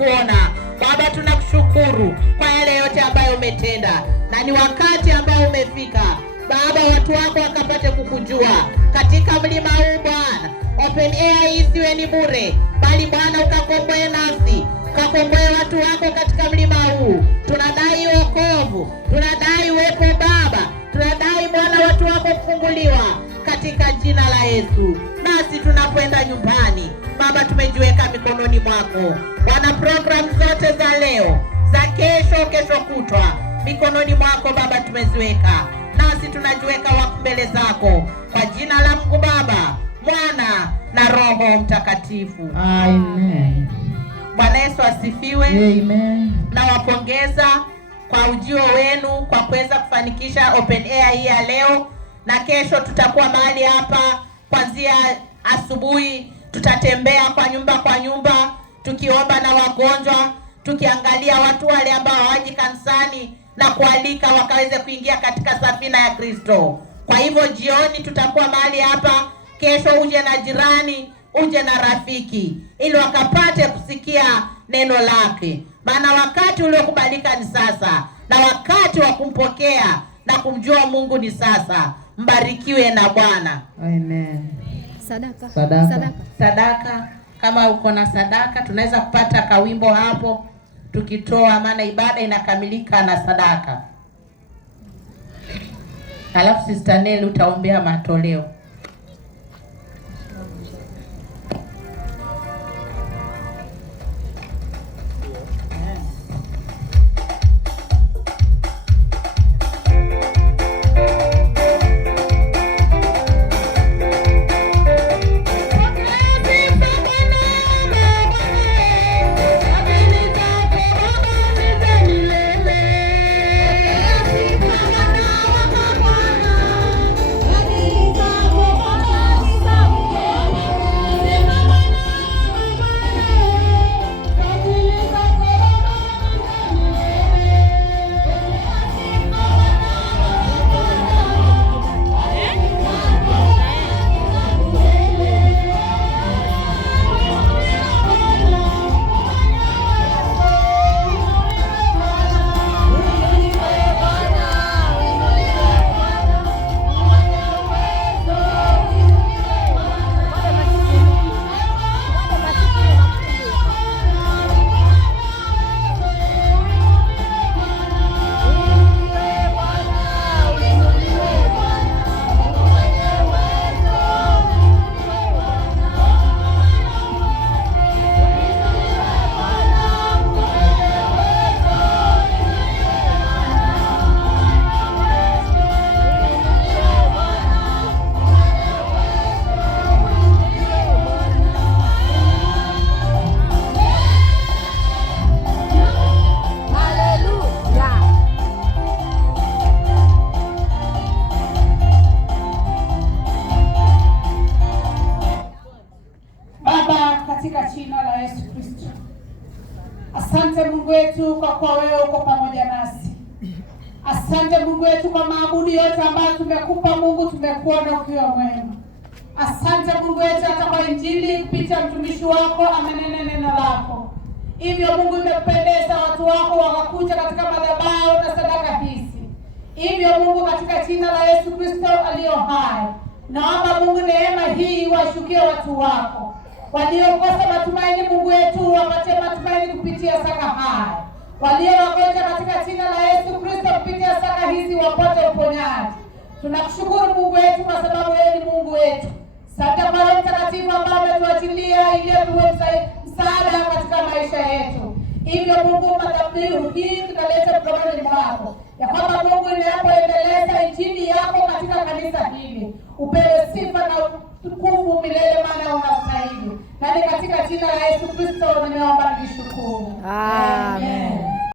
kukuona. Baba, tunakushukuru kwa yale yote ambayo umetenda, na ni wakati ambao umefika Baba watu wako wakapate kukujua katika mlima huu Bwana. Open air isiwe ni bure, bali Bwana ukakomboe nafsi, ukakomboe watu wako katika mlima huu. Tunadai wokovu, tunadai uwepo Baba, tunadai Bwana watu wako kufunguliwa katika jina la Yesu. Nasi tunapoenda nyumbani Baba, tumejiweka mikononi mwako Bwana. Program zote za leo, za kesho kutwa, mikononi mwako Baba tumeziweka, nasi tunajiweka wakfu mbele zako kwa jina la Mungu Baba, Mwana na Roho Mtakatifu. Amen. Bwana Yesu asifiwe. Amen. Nawapongeza kwa ujio wenu kwa kuweza kufanikisha open air hii ya leo, na kesho tutakuwa mahali hapa kuanzia asubuhi. Tutatembea kwa nyumba tukiomba na wagonjwa, tukiangalia watu wale ambao hawaji kanisani na kualika wakaweze kuingia katika safina ya Kristo. Kwa hivyo jioni tutakuwa mahali hapa. Kesho uje na jirani, uje na rafiki, ili wakapate kusikia neno lake, maana wakati uliokubalika ni sasa, na wakati wa kumpokea na kumjua Mungu ni sasa. Mbarikiwe na Bwana. Amen. Sadaka. Kama uko na sadaka tunaweza kupata kawimbo hapo tukitoa, maana ibada inakamilika na sadaka. Alafu Sister Neli utaombea matoleo. Katika jina la Yesu Kristo, asante Mungu wetu kwa kuwa wewe uko pamoja nasi. Asante Mungu wetu kwa maabudu yote ambayo tumekupa Mungu, tumekuona ukiwa mwema. Asante Mungu wetu hata kwa injili kupitia mtumishi wako amenena neno lako. Hivyo Mungu imependeza watu wako wakakuja katika madhabahu na sadaka hizi. Hivyo Mungu katika jina la Yesu Kristo aliyo hai, naomba Mungu neema hii washukie watu wako waliokosa matumaini. Mungu wetu wapate matumaini kupitia saka hai. Walio wagonjwa katika jina la Yesu Kristo kupitia saka hizi wapate uponyaji. Tunakushukuru Mungu wetu kwa sababu wewe ni Mungu wetu. Asante kwa Roho Mtakatifu ambaye umetuachilia ili tuwe msaada katika maisha yetu. Hivyo Mungu, madhabahu hii tunaleta mkononi mwako, ya kwamba Mungu inapoendeleza injili yako katika kanisa hili, upewe sifa na utukufu milele, maana unastahili. Na ni katika jina la Yesu Kristo nimeomba nikishukuru. Amen.